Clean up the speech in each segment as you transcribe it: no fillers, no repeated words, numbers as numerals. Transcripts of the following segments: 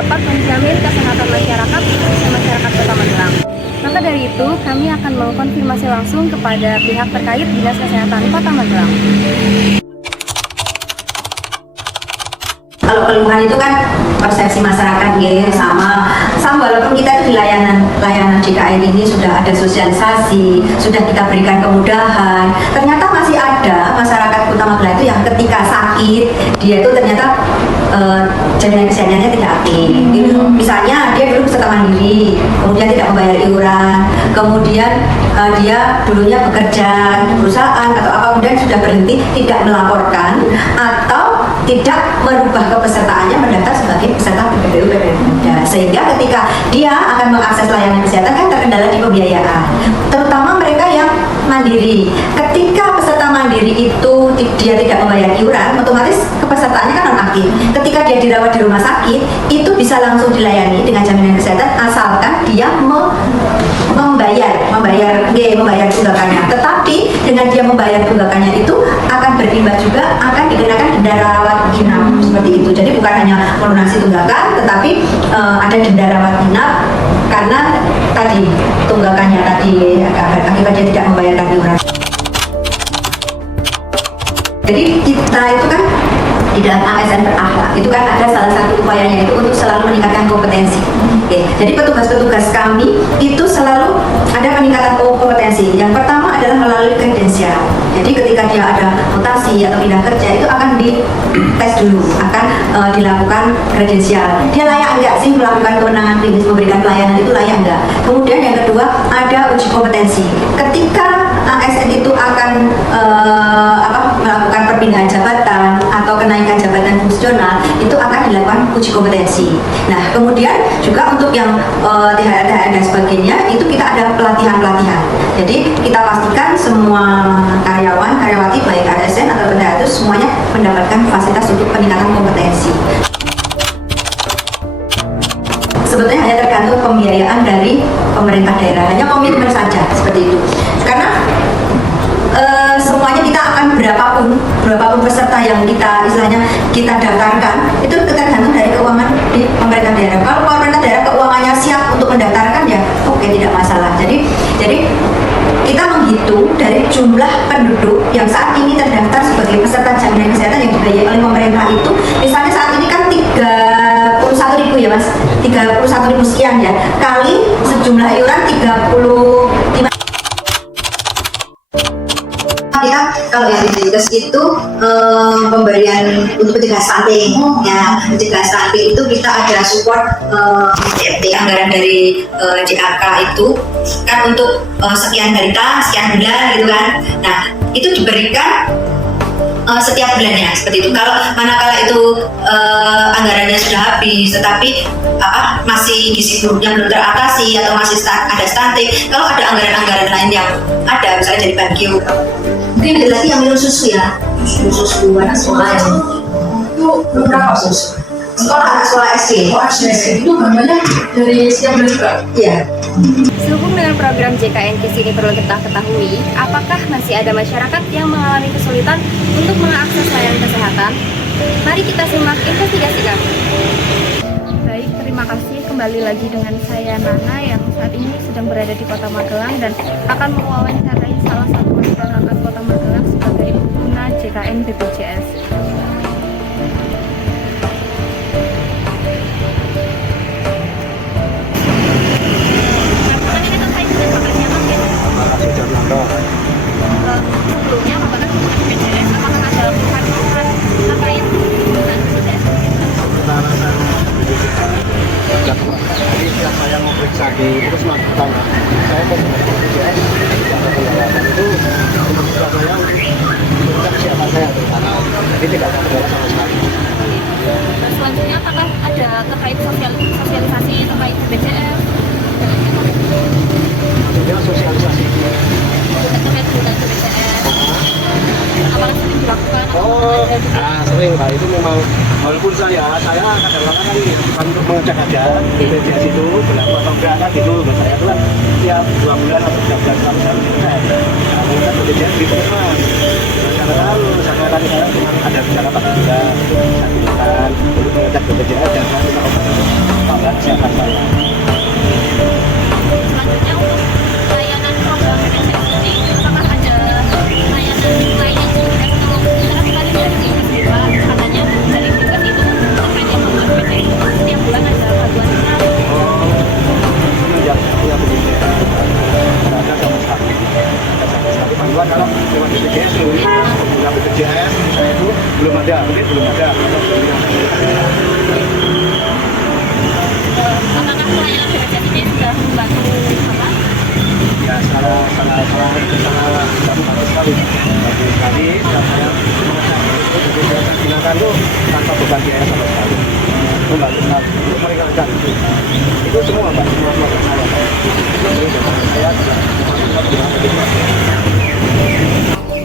dapat menjamin kesehatan masyarakat, khususnya masyarakat Kota Magelang. Maka dari itu, kami akan mengkonfirmasi langsung kepada pihak terkait Dinas Kesehatan Kota Magelang. Kalau keluhan itu kan persepsi masyarakat ya, sama walaupun kita di layanan JKN ini sudah ada sosialisasi, sudah kita berikan kemudahan, ternyata masih ada masyarakat Kota Magelang itu yang ketika sakit dia itu ternyata jaminan kesehatannya tidak aktif. Misalnya dia dulu peserta mandiri, kemudian tidak membayar iuran, kemudian dia dulunya bekerja di perusahaan atau apa, kemudian sudah berhenti, tidak melaporkan atau tidak merubah kepesertaannya mendaftar sebagai peserta PPDU Muda, sehingga ketika dia akan mengakses layanan kesehatan kan terkendala di pembiayaan, terutama mereka yang mandiri. Ketika peserta mandiri itu dia tidak membayar iuran, otomatis kepesertaannya kan non-aktif. Ketika dia dirawat di rumah sakit, itu bisa langsung dilayani dengan jaminan kesehatan asalkan dia membayar tunggakannya. Tetapi dengan dia membayar tunggakannya itu akan berimbas juga akan dikenakan denda rawat inap seperti itu. Jadi bukan hanya melunasi tunggakan, tetapi ada denda rawat inap karena tadi tunggakannya tadi akibat dia tidak membayarkan iuran. Jadi kita itu kan di dalam ASN berakhlak itu kan ada salah satu upayanya itu untuk selalu meningkatkan kompetensi. Oke. Jadi petugas-petugas kami itu selalu ada peningkatan kompetensi. Yang pertama adalah melalui kredensial. Jadi ketika dia ada mutasi atau pindah kerja itu akan dites dulu, akan dilakukan kredensial. Dia layak enggak sih melakukan kewenangan klinis memberikan pelayanan, itu layak enggak. Kemudian yang kedua ada uji kompetensi. Ketika ASN itu akan melakukan perpindahan jabatan atau kenaikan jabatan fungsional, itu akan dilakukan uji kompetensi. Nah, kemudian juga untuk yang THR dan sebagainya itu kita ada pelatihan-pelatihan. Jadi kita pastikan semua karyawati baik ASN atau PTH itu semuanya mendapatkan fasilitas untuk peningkatan kompetensi. Sebetulnya hanya tergantung pembiayaan dari pemerintah daerah, hanya komitmen saja seperti itu. Karena semuanya kita akan berapapun peserta yang kita istilahnya kita daftarkan itu tergantung dari keuangan di pemerintah daerah. Kalau pemerintah daerah keuangannya siap untuk mendaftarkan ya oke, tidak masalah. Jadi kita menghitung dari jumlah penduduk yang saat ini terdaftar sebagai peserta jaminan kesehatan yang dibiayai oleh pemerintah itu, misalnya saat ini kan 31.000 ya Mas, 31.000 sekian ya, kali sejumlah iuran 35. Kita kalau yang di Dinkes itu pemberian untuk pencegah stunting ya, pencegah stunting itu kita ada support anggaran dari JAK itu kan untuk sekian balita, sekian bulan gitu kan. Nah, itu diberikan setiap bulannya seperti itu. Kalau manakala itu anggarannya sudah habis tetapi masih gizi buruknya belum teratasi atau masih ada stunting, kalau ada anggaran-anggaran lain yang ada misalnya dari Bankio, mungkin ada lagi yang minum susu ya, susu anak sekolah itu berapa susu? Anak sekolah SD. SD itu banyak dari setiap bulan juga. Iya. Sehubung dengan program JKN KIS ini perlu kita ketahui, apakah masih ada masyarakat yang mengalami kesulitan untuk mengakses layanan kesehatan? Mari kita simak investigasi kami. Baik, terima kasih. Kembali lagi dengan saya Nana yang saat ini sedang berada di Kota Magelang dan akan mewawancarai salah satu masyarakat Kota Magelang sebagai pengguna JKN BPJS. Sebelumnya apakah BPJS apakah ada keluhan terkait dengan BPJS? Jadi setiap saya mau periksa di terus melakukan saya mau BPJS itu untuk saya untuk siapa saya terutama, jadi tidak ada kendala sama sekali. Terus selanjutnya apakah ada terkait sosialisasi terkait BPJS? Maksudnya sosialisasi Terkait dengan BPJS? Apakah sering dilakukan? Sering Pak, itu memang walaupun saya kadang-kadang kan bukan untuk mengecek aja BPJS itu berlaku atau enggak kan gitu, saya itu kan tiap 2 bulan atau 3 bulan sekali saya dicek. Nah, mengecek BPJS gitu kan. Karena kalau misalnya tadi saya cuma ada gejala pada juga saya gunakan untuk mengecek BPJS dan saya tidak obat. bagus sekali. Jadi saya jadi biasa gunakan tuh tanpa beban biaya sama sekali. Itu bagus sekali. Itu meringankan itu semua Mbak, semua keluarga saya. Jadi saya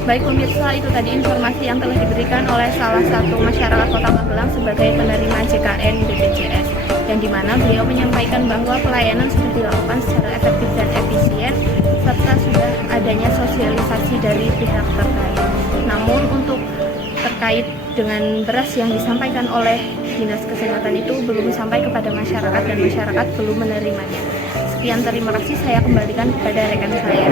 Baik pemirsa, itu tadi informasi yang telah diberikan oleh salah satu masyarakat Kota Magelang sebagai penerima JKN BPJS, yang dimana beliau menyampaikan bahwa pelayanan sudah dilakukan secara efektif dan efisien, serta sudah adanya sosialisasi dari pihak terkait. Namun untuk terkait dengan beras yang disampaikan oleh Dinas Kesehatan itu belum sampai kepada masyarakat dan masyarakat belum menerimanya. Sekian, terima kasih, saya kembalikan kepada rekan saya.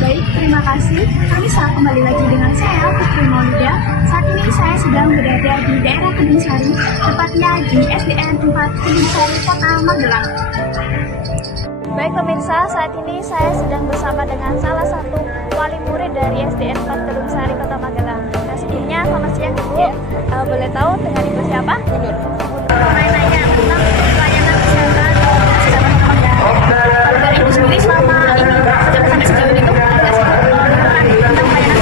Baik, terima kasih. Bisa kembali lagi dengan saya, Putri Maulida. Saat ini saya sedang berada di daerah Kedung Sari, tepatnya di SDN 4 Kedung Sari, Kota Magelang. Baik pemirsa, saat ini saya sedang bersama dengan salah satu wali murid dari SDN 4 Kedung Sari, Kota Magelang. Nah, sebelumnya selamat siang Ibu. Boleh tahu dengan Ibu siapa? Nur. Saya nanya tentang pelayanan kesehatan dari Ibu sendiri selama ini sampai sejauh ini tuh ada nggak sih tentang pelayanan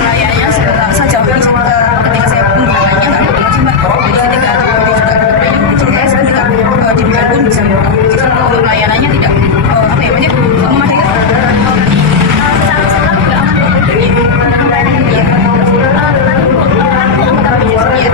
Pelayanannya sejauh ini ketika saya penggunakannya nggak ada sih Mbak. Jadi ketika juga yang BPJS ketika diberikan pun bisa untuk pelayanannya tidak apa ya banyak memadai kan. secara sekolah juga aman untuk pelayanan Iya. anggota BPJS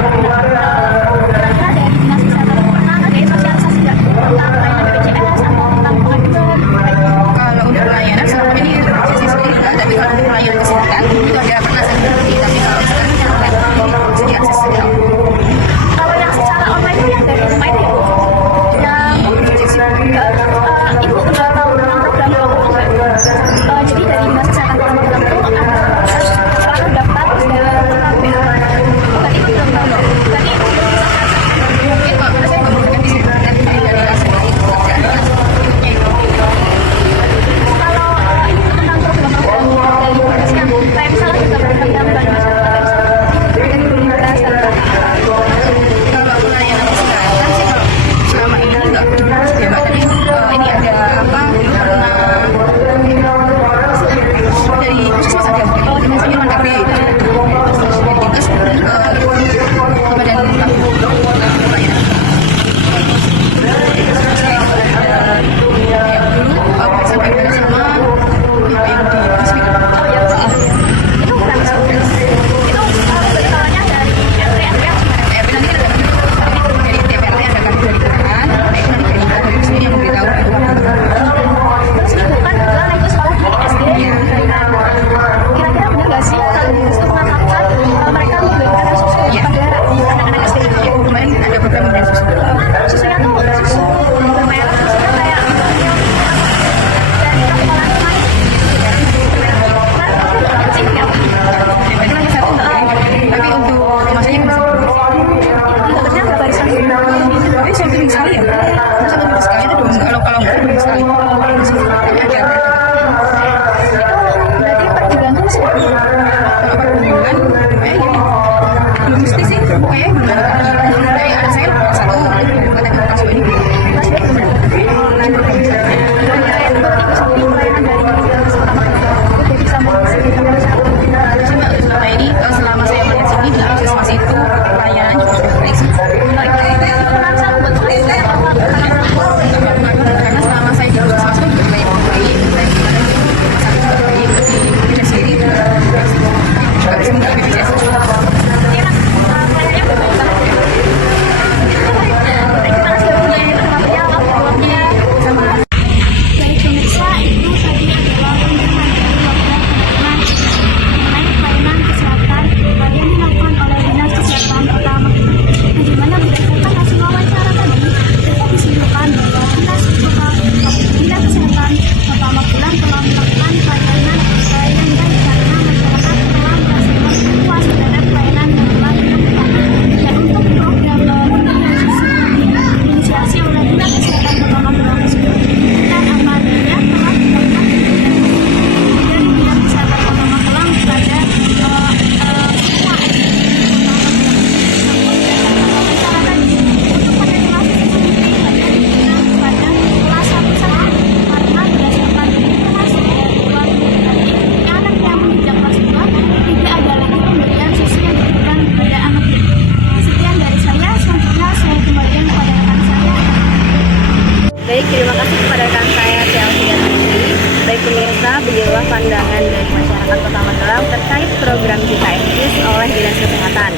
adalah pandangan dari masyarakat Kota Magelang terkait program JKN KIS oleh Dinas Kesehatan.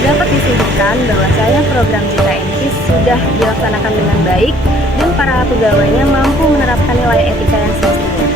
Dapat disimpulkan bahwasanya program JKN KIS sudah dilaksanakan dengan baik dan para pegawainya mampu menerapkan nilai etika yang semestinya.